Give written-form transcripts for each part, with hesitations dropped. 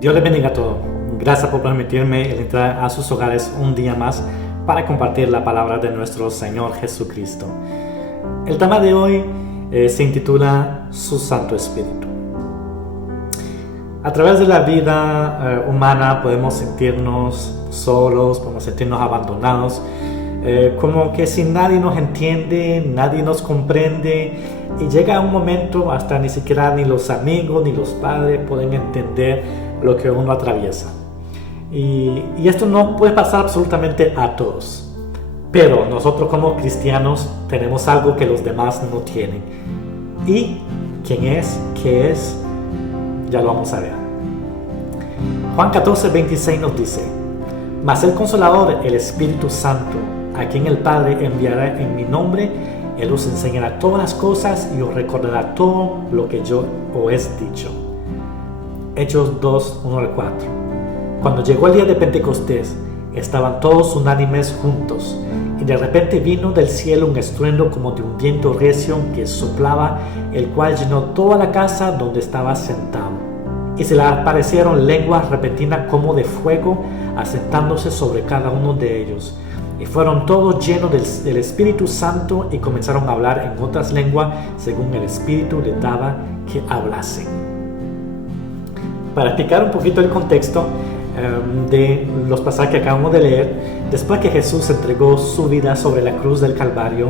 Dios les bendiga a todos. Gracias por permitirme entrar a sus hogares un día más para compartir la palabra de nuestro Señor Jesucristo. El tema de hoy se intitula Su Santo Espíritu. A través de la vida humana podemos sentirnos solos, podemos sentirnos abandonados, como que si nadie nos entiende, nadie nos comprende, y llega un momento hasta ni siquiera ni los amigos ni los padres pueden entender lo que uno atraviesa. Y esto no puede pasar absolutamente a todos, pero nosotros como cristianos tenemos algo que los demás no tienen. ¿Y quién es? ¿Qué es? Ya lo vamos a ver. Juan 14:26 nos dice: mas el Consolador, el Espíritu Santo, a quien el Padre enviará en mi nombre, Él os enseñará todas las cosas y os recordará todo lo que yo os he dicho. Hechos 2:1-4. Cuando llegó el día de Pentecostés, estaban todos unánimes juntos, y de repente vino del cielo un estruendo como de un viento recio que soplaba, el cual llenó toda la casa donde estaba sentado. Y se le aparecieron lenguas repentinas como de fuego, asentándose sobre cada uno de ellos. Y fueron todos llenos del Espíritu Santo y comenzaron a hablar en otras lenguas, según el Espíritu les daba que hablasen. Para explicar un poquito el contexto de los pasajes que acabamos de leer, después que Jesús entregó su vida sobre la cruz del Calvario,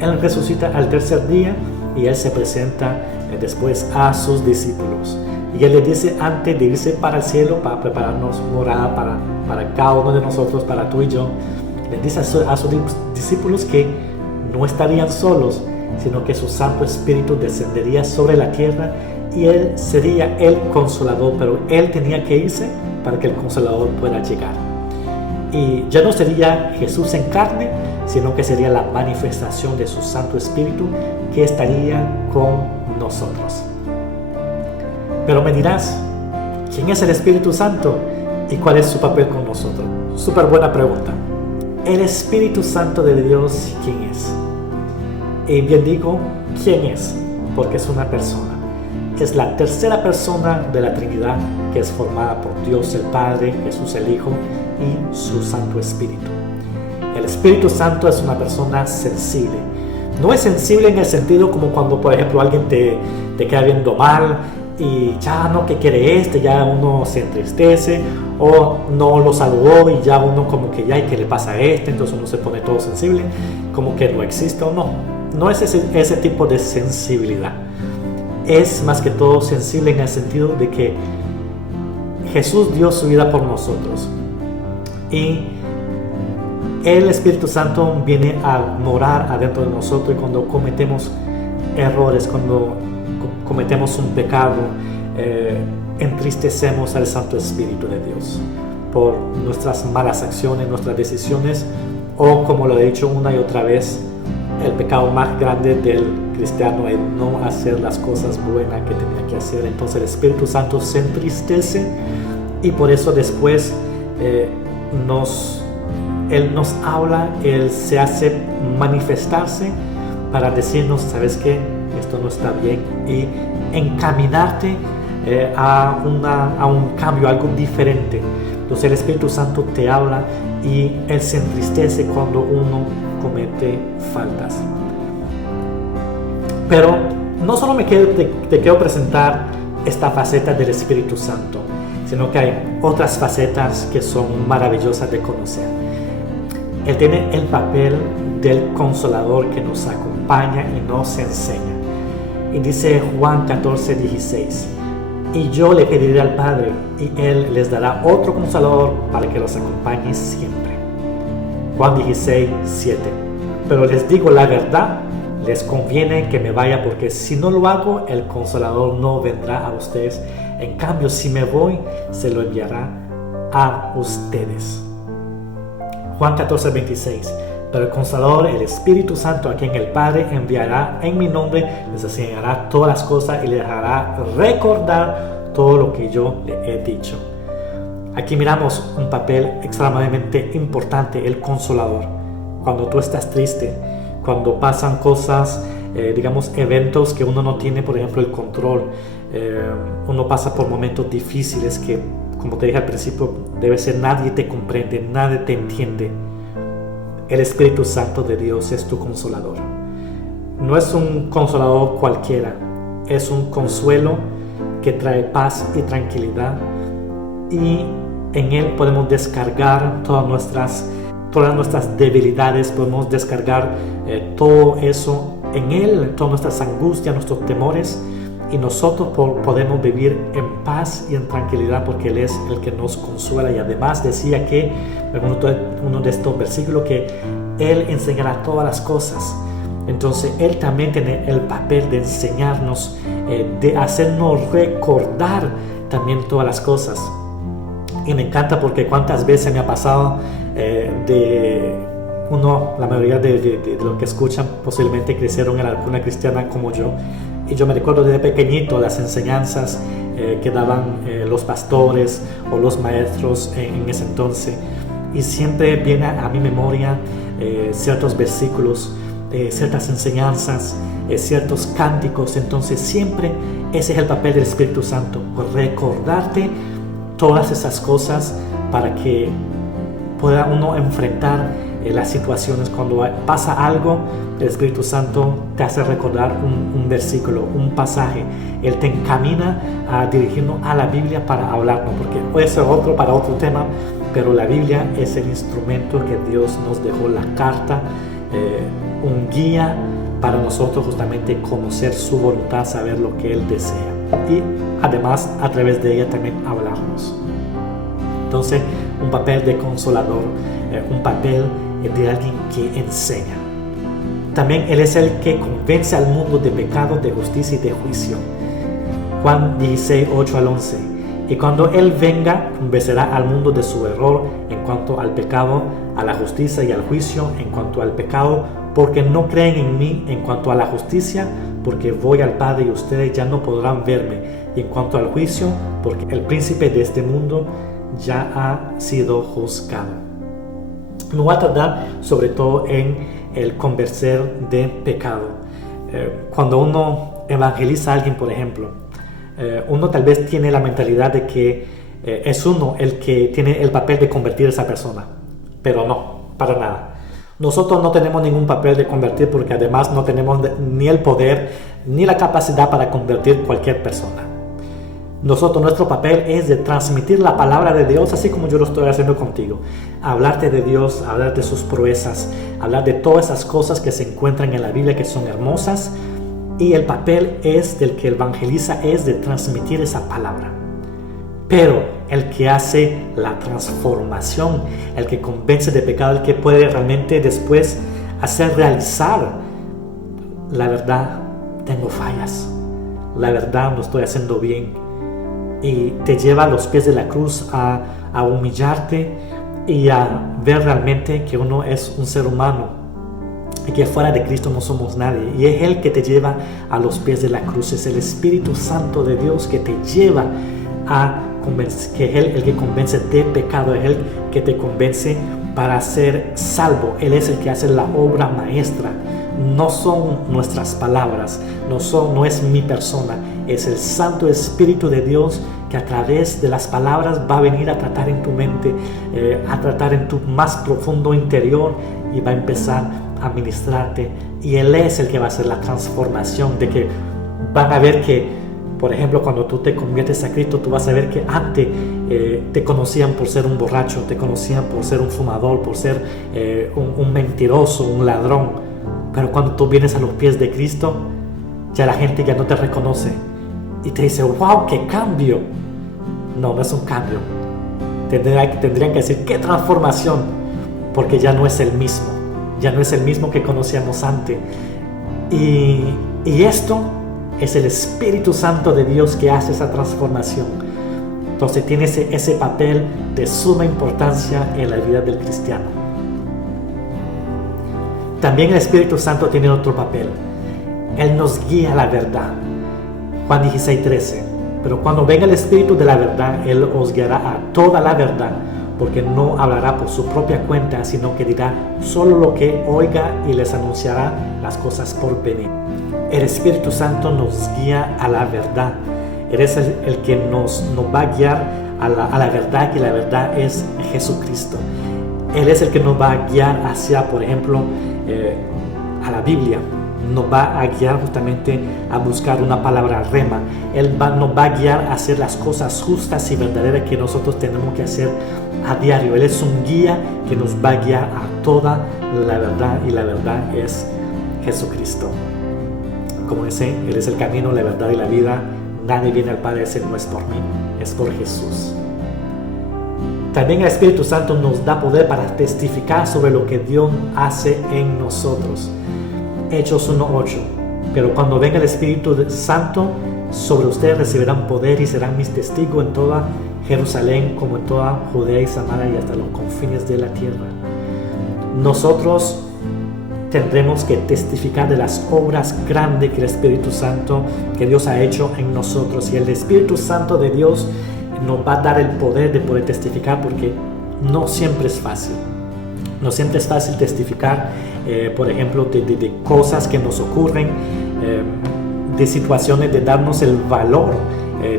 Él resucita al tercer día y Él se presenta después a sus discípulos. Y Él les dice, antes de irse para el cielo, para prepararnos morada para cada uno de nosotros, para tú y yo, les dice a sus discípulos que no estarían solos, sino que su Santo Espíritu descendería sobre la tierra y Él sería el Consolador, pero Él tenía que irse para que el Consolador pueda llegar. Y ya no sería Jesús en carne, sino que sería la manifestación de su Santo Espíritu que estaría con nosotros. Pero me dirás, ¿quién es el Espíritu Santo y cuál es su papel con nosotros? Súper buena pregunta. El Espíritu Santo de Dios, ¿quién es? Y bien digo, ¿quién es? Porque es una persona. Es la tercera persona de la Trinidad, que es formada por Dios el Padre, Jesús el Hijo y su Santo Espíritu. El Espíritu Santo es una persona sensible. No es sensible en el sentido como cuando, por ejemplo, alguien te queda viendo mal y ya no, que quiere ya uno se entristece, o no lo saludó y ya uno como que ya, ¿y qué le pasa a entonces uno se pone todo sensible, como que no existe o no. No es ese tipo de sensibilidad. Es más que todo sensible en el sentido de que Jesús dio su vida por nosotros y el Espíritu Santo viene a morar adentro de nosotros, y cuando cometemos errores, cuando cometemos un pecado, entristecemos al Santo Espíritu de Dios por nuestras malas acciones, nuestras decisiones, o como lo he dicho una y otra vez, el pecado más grande del cristiano es no hacer las cosas buenas que tenía que hacer. Entonces el Espíritu Santo se entristece y por eso después Él nos habla, Él se hace manifestarse para decirnos, ¿sabes qué? Esto no está bien, y encaminarte a un cambio, algo diferente. Entonces el Espíritu Santo te habla y Él se entristece cuando uno comete faltas. Pero no solo te quiero presentar esta faceta del Espíritu Santo, sino que hay otras facetas que son maravillosas de conocer. Él tiene el papel del Consolador que nos acompaña y nos enseña. Y dice Juan 14:16: y yo le pediré al Padre, y Él les dará otro Consolador para que los acompañe siempre. Juan 16:7: pero les digo la verdad, les conviene que me vaya, porque si no lo hago, el Consolador no vendrá a ustedes. En cambio, si me voy, se lo enviará a ustedes. Juan 14:26: pero el Consolador, el Espíritu Santo, a quien el Padre enviará en mi nombre, les enseñará todas las cosas y les hará recordar todo lo que yo le he dicho. Aquí miramos un papel extremadamente importante, el Consolador. Cuando tú estás triste, cuando pasan cosas, digamos eventos que uno no tiene, por ejemplo, el control, uno pasa por momentos difíciles que, como te dije al principio, debe ser nadie te comprende, nadie te entiende. El Espíritu Santo de Dios es tu consolador. No es un consolador cualquiera, es un consuelo que trae paz y tranquilidad, y en Él podemos descargar todas nuestras debilidades, podemos descargar todo eso en Él, todas nuestras angustias, nuestros temores, y nosotros podemos vivir en paz y en tranquilidad porque Él es el que nos consuela. Y además decía que en uno de estos versículos que Él enseñará todas las cosas. Entonces Él también tiene el papel de enseñarnos, de hacernos recordar también todas las cosas. Y me encanta porque cuántas veces me ha pasado la mayoría de los que escuchan posiblemente crecieron en la cuna cristiana como yo, y yo me recuerdo desde pequeñito las enseñanzas que daban los pastores o los maestros en ese entonces, y siempre viene a mi memoria ciertos versículos, ciertas enseñanzas, ciertos cánticos. Entonces siempre ese es el papel del Espíritu Santo, recordarte todas esas cosas para que pueda uno enfrentar las situaciones. Cuando pasa algo, el Espíritu Santo te hace recordar un versículo, un pasaje. Él te encamina a dirigirnos a la Biblia para hablarnos, porque puede ser para otro tema, pero la Biblia es el instrumento que Dios nos dejó, la carta, un guía para nosotros justamente conocer su voluntad, saber lo que Él desea, y además a través de ella también hablarnos. Entonces, un papel de consolador, un papel de alguien que enseña. También Él es el que convence al mundo de pecado, de justicia y de juicio. Juan 16, 8 al 11. Y cuando Él venga, convencerá al mundo de su error en cuanto al pecado, a la justicia y al juicio. En cuanto al pecado, porque no creen en mí; en cuanto a la justicia, porque voy al Padre y ustedes ya no podrán verme; y en cuanto al juicio, porque el príncipe de este mundo ya ha sido juzgado. Me voy a tardar sobre todo en el convencer de pecado. Cuando uno evangeliza a alguien, por ejemplo, uno tal vez tiene la mentalidad de que es uno el que tiene el papel de convertir a esa persona, pero no, para nada. Nosotros no tenemos ningún papel de convertir, porque además no tenemos ni el poder ni la capacidad para convertir cualquier persona. Nuestro papel es de transmitir la palabra de Dios, así como yo lo estoy haciendo contigo. Hablarte de Dios, hablar de sus proezas, hablar de todas esas cosas que se encuentran en la Biblia que son hermosas. Y el papel es del que evangeliza, es de transmitir esa palabra. Pero el que hace la transformación, el que convence de pecado, el que puede realmente después hacer realizar la verdad: tengo fallas, la verdad no estoy haciendo bien. Y te lleva a los pies de la cruz a humillarte y a ver realmente que uno es un ser humano y que fuera de Cristo no somos nadie. Y es Él que te lleva a los pies de la cruz. Es el Espíritu Santo de Dios que te lleva a convencer, que es Él el que convence de pecado, es Él que te convence para ser salvo. Él es el que hace la obra maestra. No son nuestras palabras, no es mi persona, es el Santo Espíritu de Dios que a través de las palabras va a venir a tratar en tu mente, a tratar en tu más profundo interior, y va a empezar a ministrarte. Y Él es el que va a hacer la transformación, de que van a ver que, por ejemplo, cuando tú te conviertes a Cristo, tú vas a ver que antes te conocían por ser un borracho, te conocían por ser un fumador, por ser un mentiroso, un ladrón. Pero cuando tú vienes a los pies de Cristo, ya la gente ya no te reconoce y te dice: ¡wow, qué cambio! No es un cambio. Tendrían que decir: ¡qué transformación! Porque ya no es el mismo que conocíamos antes. Y esto es el Espíritu Santo de Dios que hace esa transformación. Entonces tiene ese papel de suma importancia en la vida del cristiano. También el Espíritu Santo tiene otro papel. Él nos guía a la verdad. Juan 16:13. Pero cuando venga el Espíritu de la verdad, Él os guiará a toda la verdad, porque no hablará por su propia cuenta, sino que dirá solo lo que oiga y les anunciará las cosas por venir. El Espíritu Santo nos guía a la verdad. Él es el que nos va a guiar a la verdad, y la verdad es Jesucristo. Él es el que nos va a guiar hacia, por ejemplo, a la Biblia. Nos va a guiar justamente a buscar una palabra rema. Nos va a guiar a hacer las cosas justas y verdaderas que nosotros tenemos que hacer a diario. Él es un guía que nos va a guiar a toda la verdad, y la verdad es Jesucristo. Como dice, Él es el camino, la verdad y la vida. Nadie viene al Padre si no es por mí, es por Jesús. También el Espíritu Santo nos da poder para testificar sobre lo que Dios hace en nosotros. Hechos 1:8. Pero cuando venga el Espíritu Santo sobre ustedes, recibirán poder y serán mis testigos en toda Jerusalén, como en toda Judea y Samaria y hasta los confines de la tierra. Nosotros tendremos que testificar de las obras grandes que el Espíritu Santo, que Dios ha hecho en nosotros. Y el Espíritu Santo de Dios nos va a dar el poder de poder testificar, porque no siempre es fácil. No siempre es fácil testificar, por ejemplo, de cosas que nos ocurren, de situaciones, de darnos el valor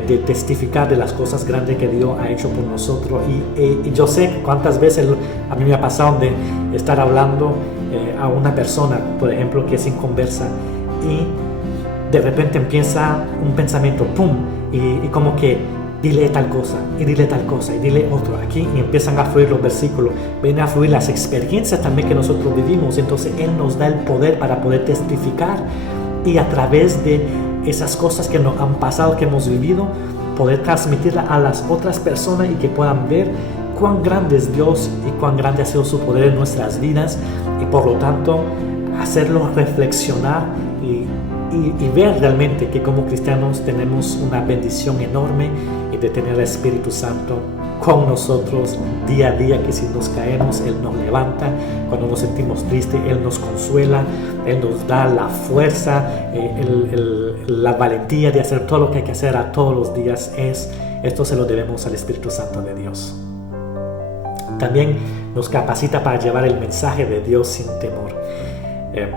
de testificar de las cosas grandes que Dios ha hecho por nosotros. Y yo sé cuántas veces a mí me ha pasado de estar hablando a una persona, por ejemplo, que es inconversa, y de repente empieza un pensamiento, ¡pum! Y como que dile tal cosa, y dile tal cosa, y dile otro aquí, y empiezan a fluir los versículos, vienen a fluir las experiencias también que nosotros vivimos. Entonces Él nos da el poder para poder testificar, y a través de esas cosas que nos han pasado, que hemos vivido, poder transmitirla a las otras personas, y que puedan ver cuán grande es Dios y cuán grande ha sido su poder en nuestras vidas, y por lo tanto hacerlos reflexionar y ver realmente que como cristianos tenemos una bendición enorme, y de tener el Espíritu Santo con nosotros día a día, que si nos caemos Él nos levanta, cuando nos sentimos tristes Él nos consuela, Él nos da la fuerza, la valentía de hacer todo lo que hay que hacer a todos los días. Esto se lo debemos al Espíritu Santo de Dios. También nos capacita para llevar el mensaje de Dios sin temor.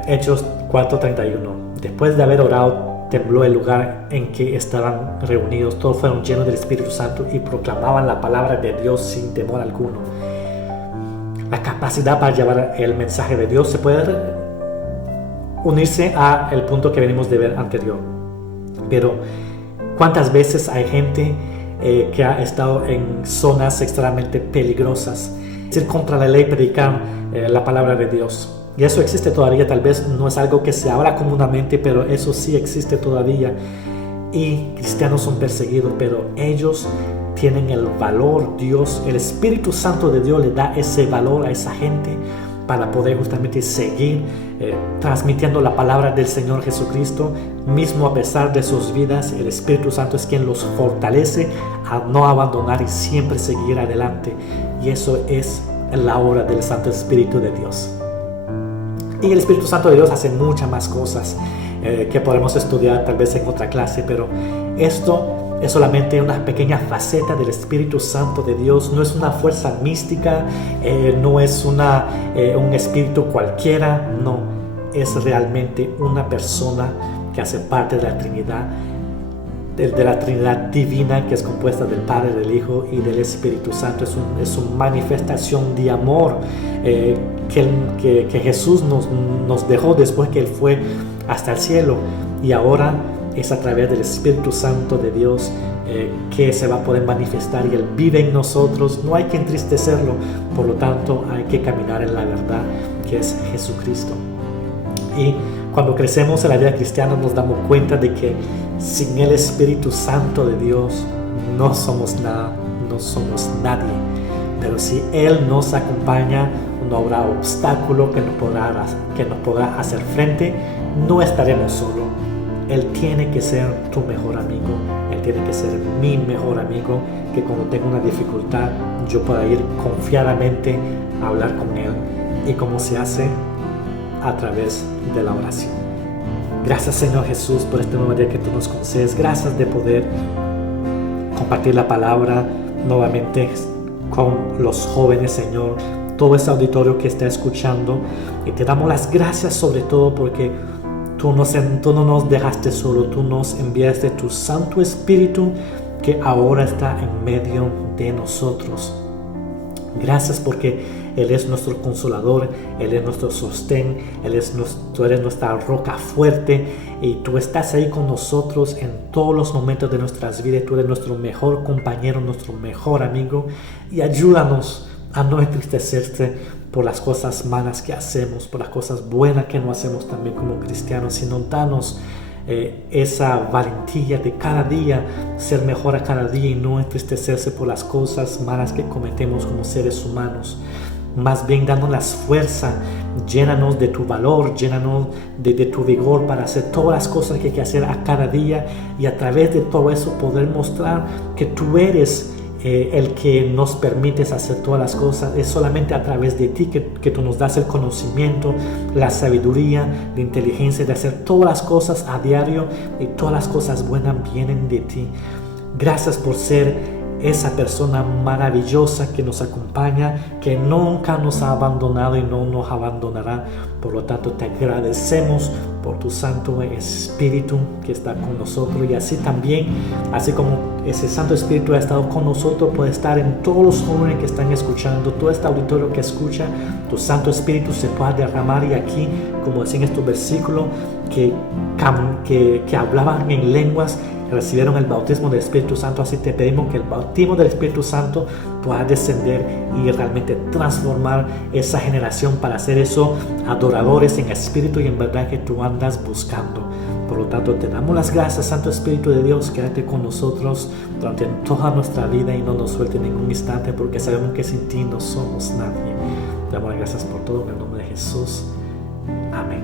Hechos 4:31. Después de haber orado, tembló el lugar en que estaban reunidos. Todos fueron llenos del Espíritu Santo y proclamaban la palabra de Dios sin temor alguno. La capacidad para llevar el mensaje de Dios se puede unirse al punto que venimos de ver anterior. Pero ¿cuántas veces hay gente que ha estado en zonas extremadamente peligrosas, es decir, contra la ley, predicar la palabra de Dios? Y eso existe todavía. Tal vez no es algo que se habla comúnmente, pero eso sí existe todavía. Y cristianos son perseguidos, pero ellos tienen el valor. Dios, el Espíritu Santo de Dios le da ese valor a esa gente para poder justamente seguir transmitiendo la palabra del Señor Jesucristo. Mismo a pesar de sus vidas, el Espíritu Santo es quien los fortalece a no abandonar y siempre seguir adelante. Y eso es la obra del Santo Espíritu de Dios. Y el Espíritu Santo de Dios hace muchas más cosas que podemos estudiar tal vez en otra clase, pero esto es solamente una pequeña faceta del Espíritu Santo de Dios. No es una fuerza mística, no es un espíritu cualquiera, no, es realmente una persona que hace parte de la Trinidad, de la Trinidad divina, que es compuesta del Padre, del Hijo y del Espíritu Santo. Es una manifestación de amor que Jesús nos dejó después que Él fue hasta el cielo, y ahora es a través del Espíritu Santo de Dios que se va a poder manifestar, y Él vive en nosotros. No hay que entristecerlo, por lo tanto hay que caminar en la verdad, que es Jesucristo. Y cuando crecemos en la vida cristiana nos damos cuenta de que sin el Espíritu Santo de Dios no somos nada, no somos nadie. Pero si Él nos acompaña, no habrá obstáculo que nos podrá hacer frente, no estaremos solos. Él tiene que ser tu mejor amigo, Él tiene que ser mi mejor amigo, que cuando tenga una dificultad yo pueda ir confiadamente a hablar con Él. ¿Y cómo se hace? A través de la oración. Gracias, Señor Jesús, por este nuevo día que tú nos concedes. Gracias de poder compartir la palabra nuevamente con los jóvenes, Señor, todo ese auditorio que está escuchando. Y te damos las gracias sobre todo porque Tú no nos dejaste solo, tú nos enviaste tu Santo Espíritu que ahora está en medio de nosotros. Gracias porque Él es nuestro consolador, Él es nuestro sostén, tú eres nuestra roca fuerte y tú estás ahí con nosotros en todos los momentos de nuestras vidas. Tú eres nuestro mejor compañero, nuestro mejor amigo, y ayúdanos a no entristecerse por las cosas malas que hacemos, por las cosas buenas que no hacemos también como cristianos, sino danos esa valentía de cada día ser mejor a cada día y no entristecerse por las cosas malas que cometemos como seres humanos. Más bien danos la fuerza, llénanos de tu valor, llénanos de tu vigor para hacer todas las cosas que hay que hacer a cada día, y a través de todo eso poder mostrar que tú eres el que nos permites hacer todas las cosas. Es solamente a través de ti que tú nos das el conocimiento, la sabiduría, la inteligencia de hacer todas las cosas a diario, y todas las cosas buenas vienen de ti. Gracias por ser esa persona maravillosa que nos acompaña, que nunca nos ha abandonado y no nos abandonará. Por lo tanto, te agradecemos por tu Santo Espíritu que está con nosotros, y así también, así como ese Santo Espíritu ha estado con nosotros, puede estar en todos los jóvenes que están escuchando, todo este auditorio que escucha. Tu Santo Espíritu se pueda derramar, y aquí, como decía en estos versículos, que hablaban en lenguas, recibieron el bautismo del Espíritu Santo. Así te pedimos que el bautismo del Espíritu Santo pueda descender y realmente transformar esa generación para hacer eso, adoradores en espíritu y en verdad que tú andas buscando. Por lo tanto, te damos las gracias, Santo Espíritu de Dios. Quédate con nosotros durante toda nuestra vida y no nos suelte en ningún instante, porque sabemos que sin ti no somos nadie. Te damos las gracias por todo en el nombre de Jesús. Amén.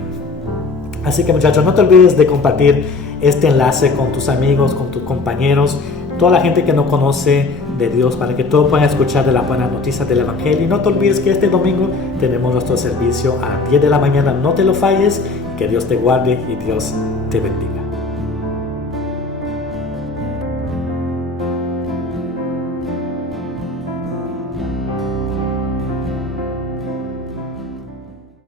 Así que, muchachos, no te olvides de compartir este enlace con tus amigos, con tus compañeros, toda la gente que no conoce de Dios, para que todos puedan escuchar de las buenas noticias del Evangelio. Y no te olvides que este domingo tenemos nuestro servicio a 10 de la mañana. No te lo falles. Que Dios te guarde y Dios te bendiga.